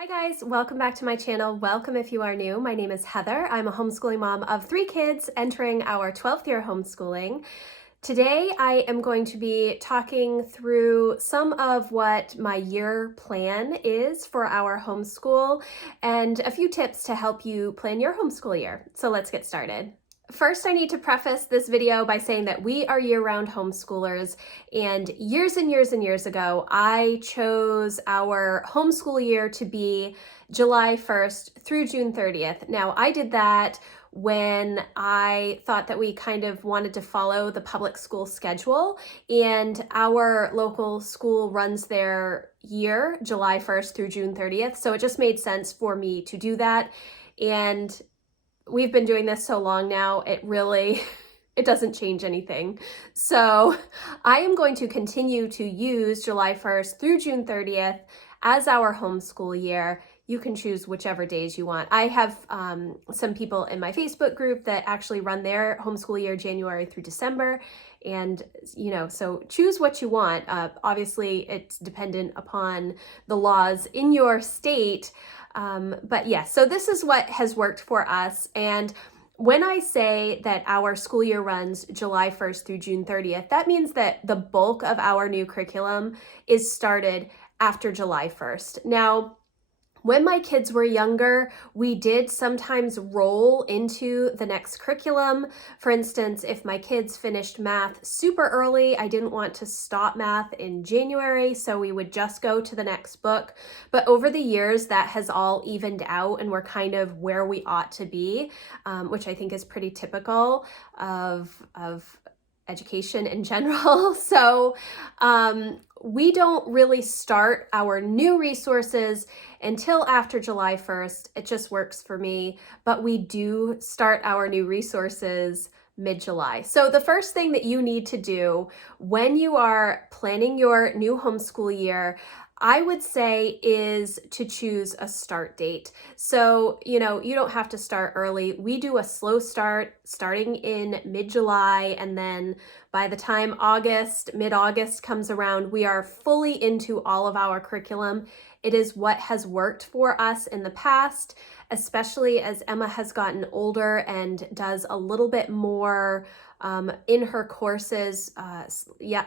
Hi guys, welcome back to my channel. Welcome if you are new. My name is Heather. I'm a homeschooling mom of 3 kids entering our 12th year homeschooling. Today I am going to be talking through some of what my year plan is for our homeschool and a few tips to help you plan your homeschool year. So let's get started. First, I need to preface this video by saying that we are year-round homeschoolers, and years and years and years ago, I chose our homeschool year to be July 1st through June 30th. Now, I did that when I thought that we kind of wanted to follow the public school schedule, and our local school runs their year July 1st through June 30th, so it just made sense for me to do that. And we've been doing this so long now, it doesn't change anything. So I am going to continue to use July 1st through June 30th as our homeschool year. You can choose whichever days you want. I have some people in my Facebook group that actually run their homeschool year January through December. And, so choose what you want. Obviously, it's dependent upon the laws in your state. But yes, so this is what has worked for us. And when I say that our school year runs July 1st through June 30th, that means that the bulk of our new curriculum is started after July 1st. Now, when my kids were younger, we did sometimes roll into the next curriculum. For instance, if my kids finished math super early, I didn't want to stop math in January, so we would just go to the next book. But over the years, that has all evened out and we're kind of where we ought to be, which I think is pretty typical of education in general. So we don't really start our new resources until after July 1st. It just works for me, but we do start our new resources mid-July. So the first thing that you need to do when you are planning your new homeschool year, I would say, is to choose a start date. So, you don't have to start early. We do a slow start starting in mid-July, and then by the time mid-August comes around, we are fully into all of our curriculum. It is what has worked for us in the past, especially as Emma has gotten older and does a little bit more in her courses.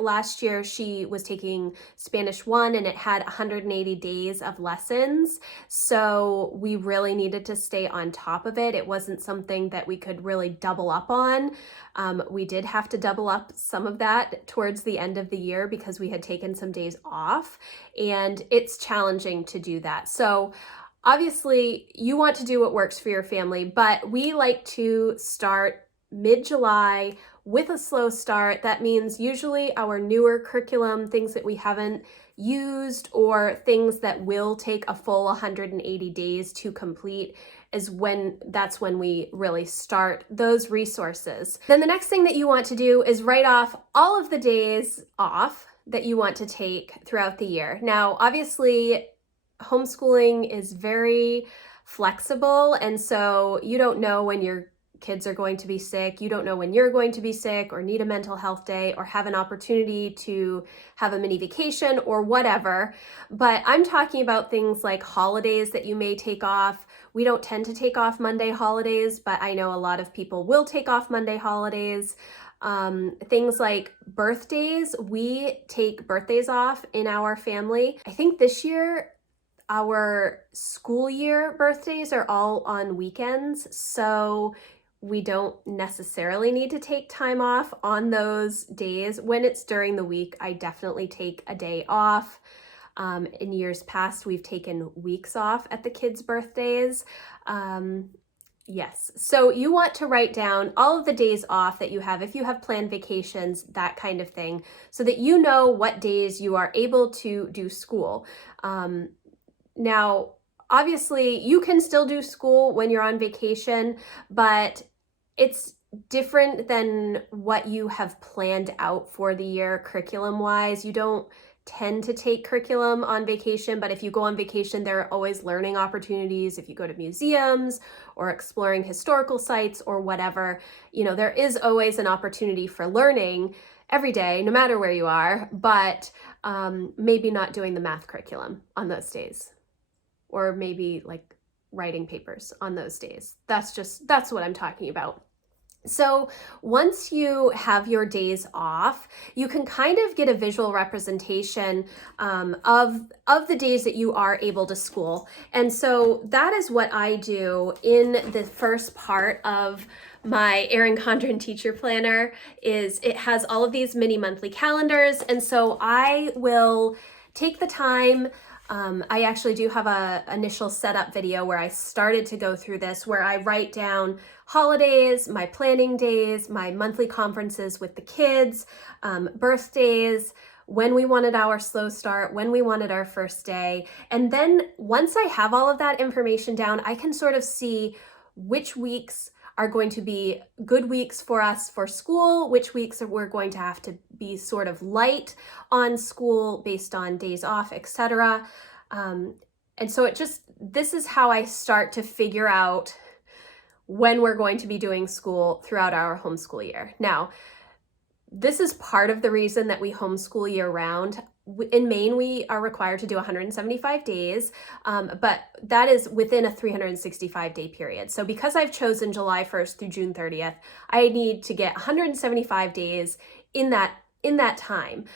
Last year she was taking Spanish 1 and it had 180 days of lessons. So we really needed to stay on top of it. It wasn't something that we could really double up on. We did have to double up some of that towards the end of the year because we had taken some days off, and it's challenging to do that. So obviously you want to do what works for your family, but we like to start mid-July with a slow start. That means usually our newer curriculum, things that we haven't used or things that will take a full 180 days to complete, that's when we really start those resources. Then the next thing that you want to do is write off all of the days off that you want to take throughout the year. Now, obviously, homeschooling is very flexible, and so you don't know when your kids are going to be sick. You don't know when you're going to be sick or need a mental health day or have an opportunity to have a mini vacation or whatever. But I'm talking about things like holidays that you may take off. We don't tend to take off Monday holidays, but I know a lot of people will take off Monday holidays. Things like birthdays, we take birthdays off in our family. I think this year our school year birthdays are all on weekends, so we don't necessarily need to take time off on those days. When it's during the week, I definitely take a day off. In years past, we've taken weeks off at the kids' birthdays. Yes, so you want to write down all of the days off that you have, if you have planned vacations, that kind of thing, so that you know what days you are able to do school. Now, obviously, you can still do school when you're on vacation, but it's different than what you have planned out for the year curriculum-wise. You don't tend to take curriculum on vacation, but if you go on vacation, there are always learning opportunities. If you go to museums or exploring historical sites or whatever, there is always an opportunity for learning every day, no matter where you are, but maybe not doing the math curriculum on those days. or maybe like writing papers on those days. That's what I'm talking about. So once you have your days off, you can kind of get a visual representation of the days that you are able to school. And so that is what I do in the first part of my Erin Condren teacher planner. Is it has all of these mini monthly calendars. And so I will take the time. I actually do have a initial setup video where I started to go through this, where I write down holidays, my planning days, my monthly conferences with the kids, birthdays, when we wanted our slow start, when we wanted our first day. And then once I have all of that information down, I can sort of see which weeks are going to be good weeks for us for school, which weeks we're going to have to be sort of light on school based on days off, etc. And so this is how I start to figure out when we're going to be doing school throughout our homeschool year. Now, this is part of the reason that we homeschool year round. In Maine, we are required to do 175 days, but that is within a 365-day period. So because I've chosen July 1st through June 30th, I need to get 175 days in that time.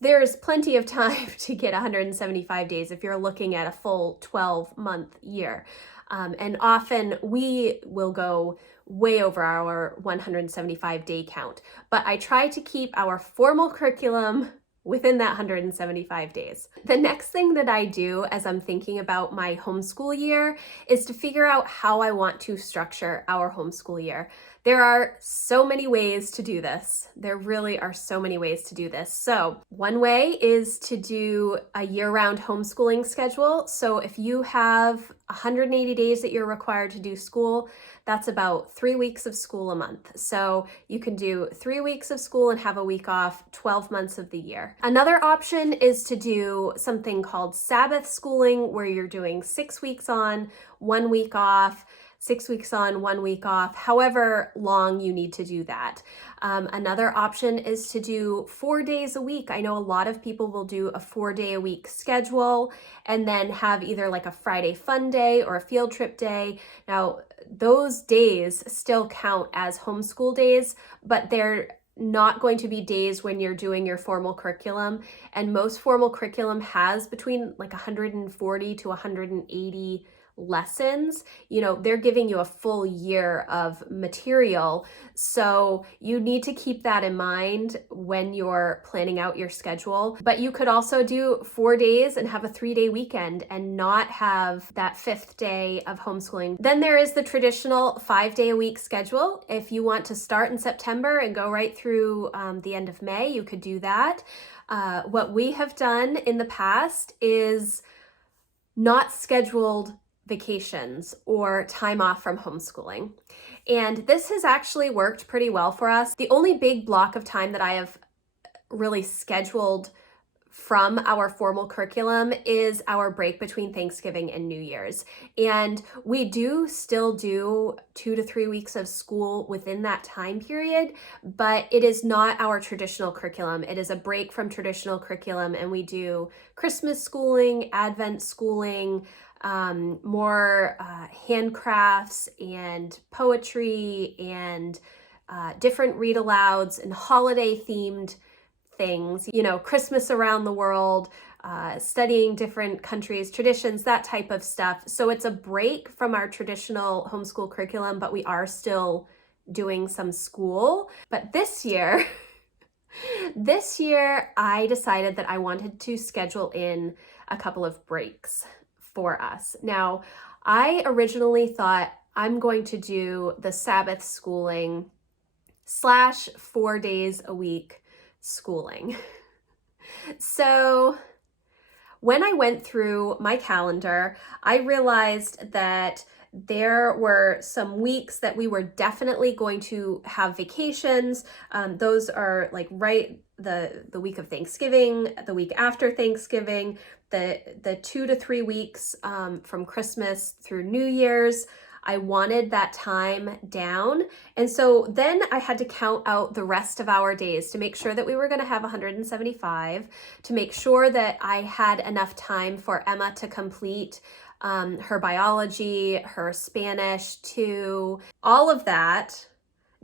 There's plenty of time to get 175 days if you're looking at a full 12-month year. And often we will go way over our 175-day count, but I try to keep our formal curriculum within that 175 days. The next thing that I do as I'm thinking about my homeschool year is to figure out how I want to structure our homeschool year. There are so many ways to do this. There really are so many ways to do this. So one way is to do a year-round homeschooling schedule. So if you have 180 days that you're required to do school, that's about 3 weeks of school a month. So you can do 3 weeks of school and have a week off 12 months of the year. Another option is to do something called Sabbath schooling, where you're doing 6 weeks on, 1 week off, 6 weeks on, 1 week off, however long you need to do that. Another option is to do 4 days a week. I know a lot of people will do a 4-day-a-week schedule and then have either like a Friday fun day or a field trip day. Now, those days still count as homeschool days, but they're not going to be days when you're doing your formal curriculum. And most formal curriculum has between like 140 to 180 lessons. You know, they're giving you a full year of material. So you need to keep that in mind when you're planning out your schedule. But you could also do 4 days and have a 3-day weekend and not have that 5th day of homeschooling. Then there is the traditional 5-day-a-week schedule. If you want to start in September and go right through the end of May, you could do that. What we have done in the past is not scheduled vacations or time off from homeschooling. And this has actually worked pretty well for us. The only big block of time that I have really scheduled from our formal curriculum is our break between Thanksgiving and New Year's. And we do still do 2 to 3 weeks of school within that time period, but it is not our traditional curriculum. It is a break from traditional curriculum, and we do Christmas schooling, Advent schooling, more handcrafts and poetry and different read alouds and holiday themed things, you know, Christmas around the world, studying different countries, traditions, that type of stuff. So it's a break from our traditional homeschool curriculum, but we are still doing some school. But this year, I decided that I wanted to schedule in a couple of breaks for us. Now, I originally thought I'm going to do the Sabbath schooling / 4 days a week schooling. So when I went through my calendar, I realized that there were some weeks that we were definitely going to have vacations. Those are like the week of Thanksgiving, the week after Thanksgiving, the 2 to 3 weeks from Christmas through New Year's. I wanted that time down. And so then I had to count out the rest of our days to make sure that we were going to have 175, to make sure that I had enough time for Emma to complete her biology, her Spanish too, all of that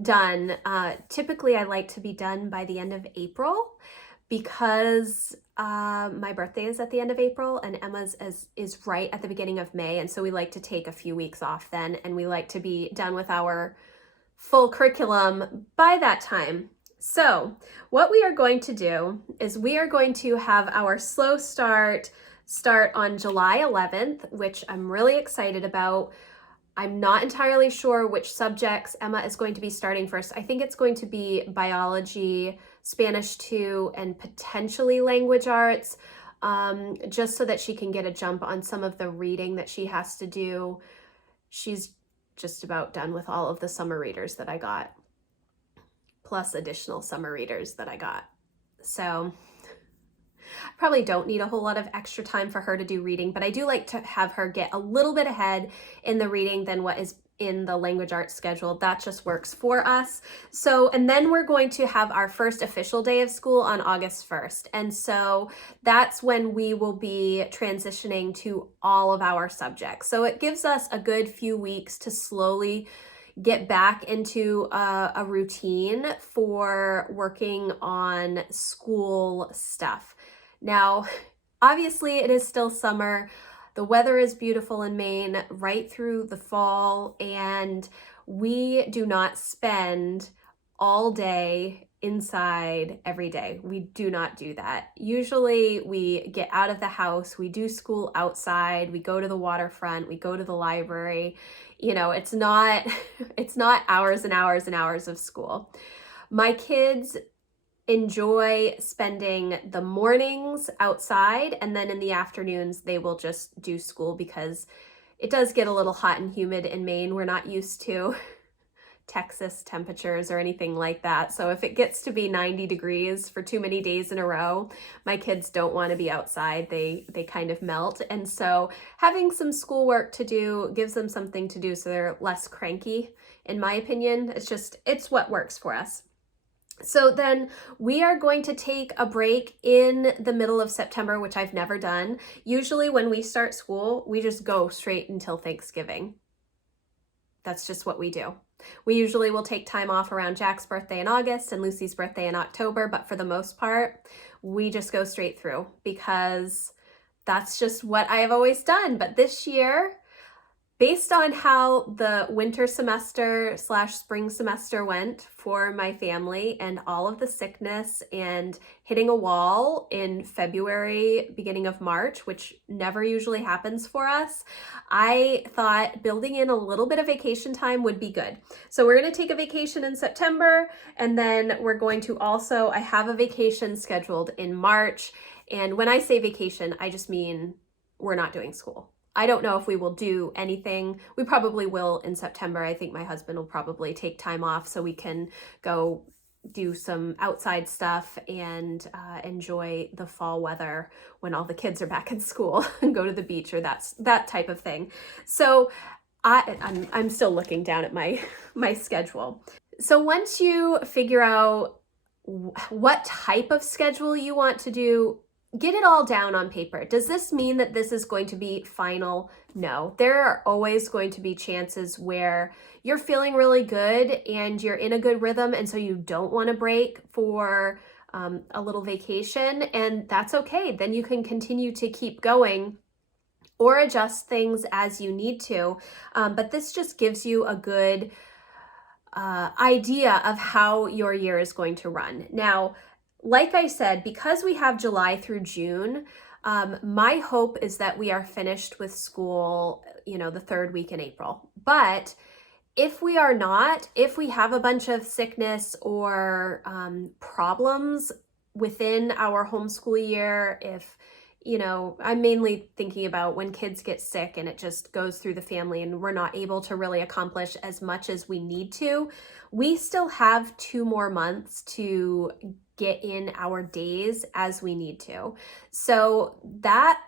done. Typically I like to be done by the end of April because my birthday is at the end of April and Emma's is right at the beginning of May. And so we like to take a few weeks off then, and we like to be done with our full curriculum by that time. So what we are going to do is we are going to have our slow start on July 11th, which I'm really excited about. I'm not entirely sure which subjects Emma is going to be starting first. I think it's going to be biology, Spanish 2, and potentially language arts, just so that she can get a jump on some of the reading that she has to do. She's just about done with all of the summer readers that I got, plus additional summer readers that I got. So probably don't need a whole lot of extra time for her to do reading, but I do like to have her get a little bit ahead in the reading than what is in the language arts schedule. That just works for us. So, and then we're going to have our first official day of school on August 1st. And so that's when we will be transitioning to all of our subjects. So it gives us a good few weeks to slowly get back into a routine for working on school stuff. Now, obviously it is still summer. The weather is beautiful in Maine right through the fall, and we do not spend all day inside every day. We do not do that. Usually we get out of the house, we do school outside, we go to the waterfront, we go to the library. You know, it's not hours and hours and hours of school. My kids enjoy spending the mornings outside, and then in the afternoons they will just do school because it does get a little hot and humid in Maine. We're not used to Texas temperatures or anything like that. So if it gets to be 90 degrees for too many days in a row, my kids don't want to be outside. They kind of melt. And so having some schoolwork to do gives them something to do so they're less cranky, in my opinion. It's what works for us. So then we are going to take a break in the middle of September, which I've never done. Usually when we start school, we just go straight until Thanksgiving. That's just what we do. We usually will take time off around Jack's birthday in August and Lucy's birthday in October, but for the most part, we just go straight through because that's just what I have always done. But this year, based on how the winter semester / spring semester went for my family and all of the sickness and hitting a wall in February, beginning of March, which never usually happens for us, I thought building in a little bit of vacation time would be good. So we're going to take a vacation in September, and then we're going to also, I have a vacation scheduled in March. And when I say vacation, I just mean we're not doing school. I don't know if we will do anything. We probably will in September. I think my husband will probably take time off so we can go do some outside stuff and enjoy the fall weather when all the kids are back in school and go to the beach or that type of thing. So I'm still looking down at my schedule. So once you figure out what type of schedule you want to do, get it all down on paper. Does this mean that this is going to be final? No. There are always going to be chances where you're feeling really good and you're in a good rhythm, and so you don't want to break for a little vacation, and that's okay. Then you can continue to keep going or adjust things as you need to. But this just gives you a good idea of how your year is going to run. Now, like I said, because we have July through June, my hope is that we are finished with school, the third week in April. But if we are not, if we have a bunch of sickness or problems within our homeschool year, if, I'm mainly thinking about when kids get sick and it just goes through the family and we're not able to really accomplish as much as we need to, we still have 2 more months to get in our days as we need to. So that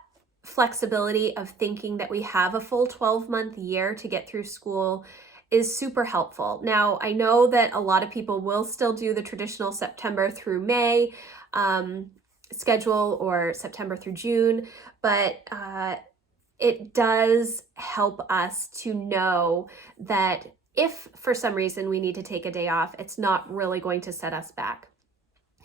flexibility of thinking that we have a full 12-month year to get through school is super helpful. Now, I know that a lot of people will still do the traditional September through May schedule or September through June, but it does help us to know that if for some reason we need to take a day off, it's not really going to set us back.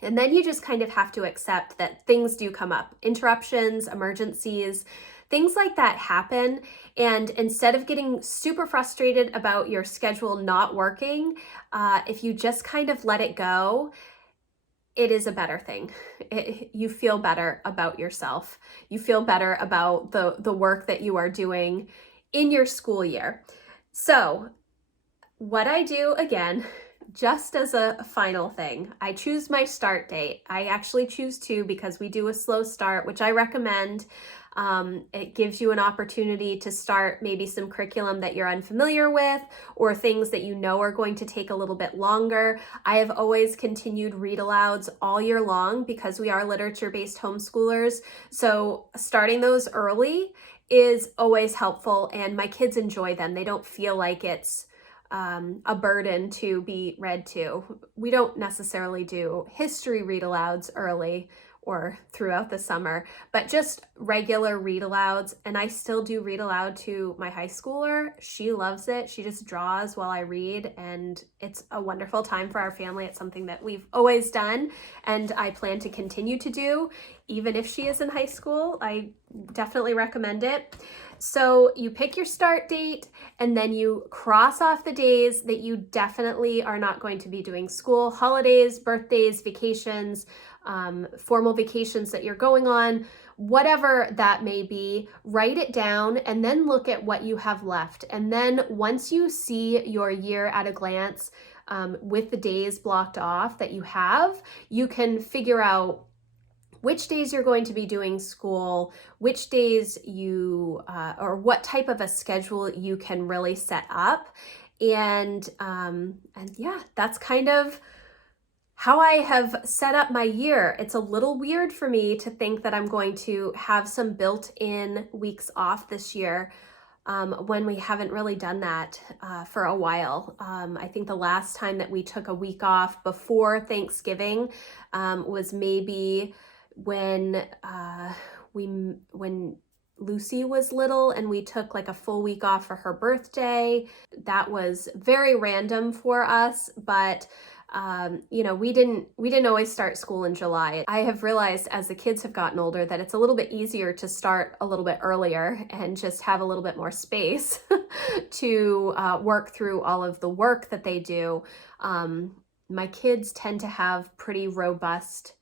And then you just kind of have to accept that things do come up, interruptions, emergencies, things like that happen. And instead of getting super frustrated about your schedule not working, if you just kind of let it go, it is a better thing. You feel better about yourself. You feel better about the work that you are doing in your school year. So what I do, again, just as a final thing, I choose my start date. I actually choose 2 because we do a slow start, which I recommend. It gives you an opportunity to start maybe some curriculum that you're unfamiliar with or things that you know are going to take a little bit longer. I have always continued read alouds all year long because we are literature-based homeschoolers. So starting those early is always helpful, and my kids enjoy them. They don't feel like it's a burden to be read to. We don't necessarily do history read alouds early or throughout the summer, but just regular read alouds. And I still do read aloud to my high schooler. She loves it. She just draws while I read, and it's a wonderful time for our family. It's something that we've always done, and I plan to continue to do, even if she is in high school. I definitely recommend it. So you pick your start date, and then you cross off the days that you definitely are not going to be doing school, holidays, birthdays, vacations, formal vacations that you're going on, whatever that may be. Write it down and then look at what you have left. And then once you see your year at a glance, with the days blocked off that you have, you can figure out which days you're going to be doing school, which days you, or what type of a schedule you can really set up. And yeah, that's kind of how I have set up my year. It's a little weird for me to think that I'm going to have some built-in weeks off this year, when we haven't really done that for a while. I think the last time that we took a week off before Thanksgiving was maybe when Lucy was little and we took like a full week off for her birthday. That was very random for us, but we didn't always start school in July. I have realized as the kids have gotten older that it's a little bit easier to start a little bit earlier and just have a little bit more space to work through all of the work that they do. My kids tend to have pretty robust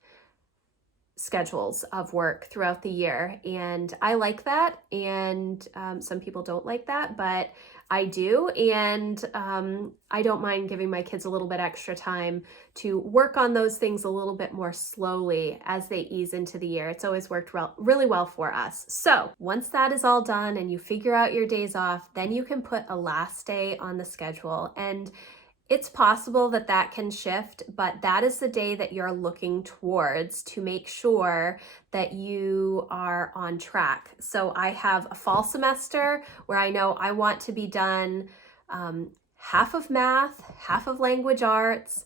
schedules of work throughout the year, and I like that, and some people don't like that, but I do, and I don't mind giving my kids a little bit extra time to work on those things a little bit more slowly as they ease into the year. It's always worked really well for us. So once that is all done and you figure out your days off, then you can put a last day on the schedule, and it's possible that that can shift, but that is the day that you're looking towards to make sure that you are on track. So I have a fall semester where I know I want to be done half of math, half of language arts,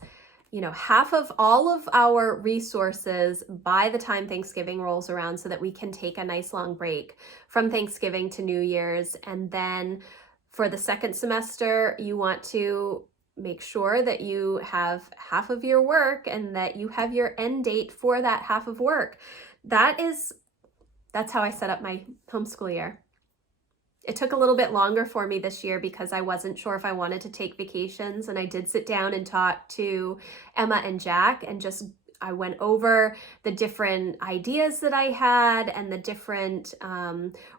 half of all of our resources by the time Thanksgiving rolls around, so that we can take a nice long break from Thanksgiving to New Year's. And then for the second semester, you want to make sure that you have half of your work and that you have your end date for that half of work. That's how I set up my homeschool year. It took a little bit longer for me this year because I wasn't sure if I wanted to take vacations, and I did sit down and talk to Emma and Jack, and I went over the different ideas that I had and the different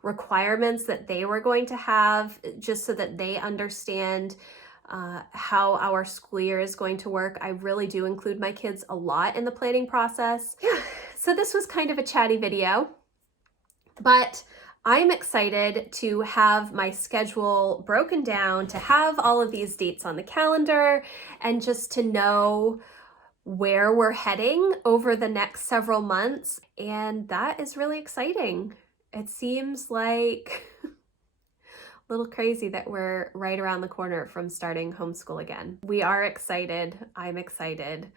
requirements that they were going to have, just so that they understand how our school year is going to work. I really do include my kids a lot in the planning process. So this was kind of a chatty video, but I'm excited to have my schedule broken down, to have all of these dates on the calendar, and just to know where we're heading over the next several months. And that is really exciting. it seems like a little crazy that we're right around the corner from starting homeschool again. We are excited. I'm excited.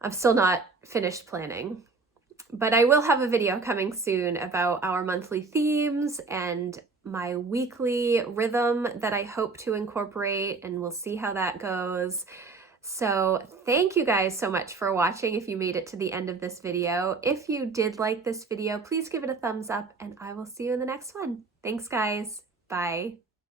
I'm still not finished planning, but I will have a video coming soon about our monthly themes and my weekly rhythm that I hope to incorporate, and we'll see how that goes. So thank you guys so much for watching if you made it to the end of this video. If you did like this video, please give it a thumbs up, and I will see you in the next one. Thanks, guys. Bye.